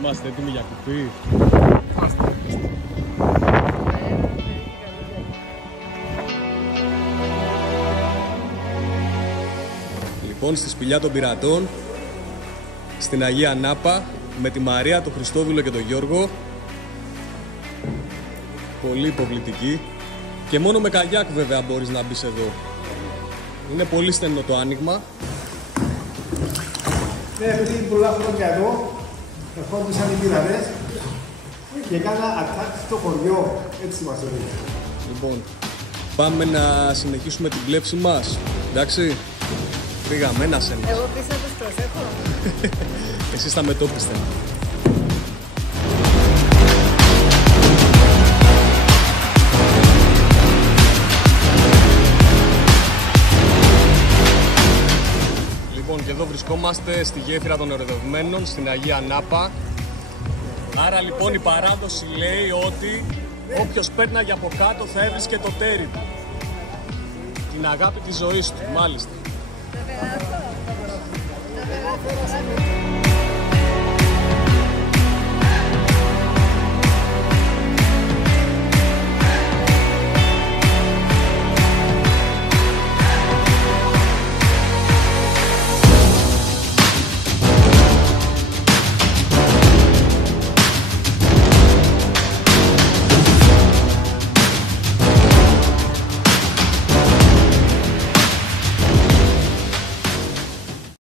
Είμαστε έτοιμοι για κουπί. Λοιπόν, στη σπηλιά των πειρατών, στην Αγία Νάπα, με τη Μαρία, τον Χριστόδουλο και τον Γιώργο. Πολύ υποβλητική. Και μόνο με καγιάκ βέβαια μπορείς να μπεις εδώ. Είναι πολύ στενό το άνοιγμα. Ναι, επειδή πολλά χρόνια εδώ, ερχόντουσαν οι πειρατές και έκανα attack στο χωριό. Έτσι μας έλεγε. Λοιπόν, πάμε να συνεχίσουμε την πλεύση μας. Εντάξει, πήγαμε ένας. Εγώ πίσω τους προσέχω. Εσείς θα μετώπιστε. Λοιπόν, και εδώ βρισκόμαστε στη γέφυρα των Ερωτευμένων, στην Αγία Νάπα. Άρα λοιπόν η παράδοση λέει ότι όποιος πέρναγε από κάτω θα έβρισκε το τέρι του. Την αγάπη της ζωής του, μάλιστα. Βέβαια αυτό.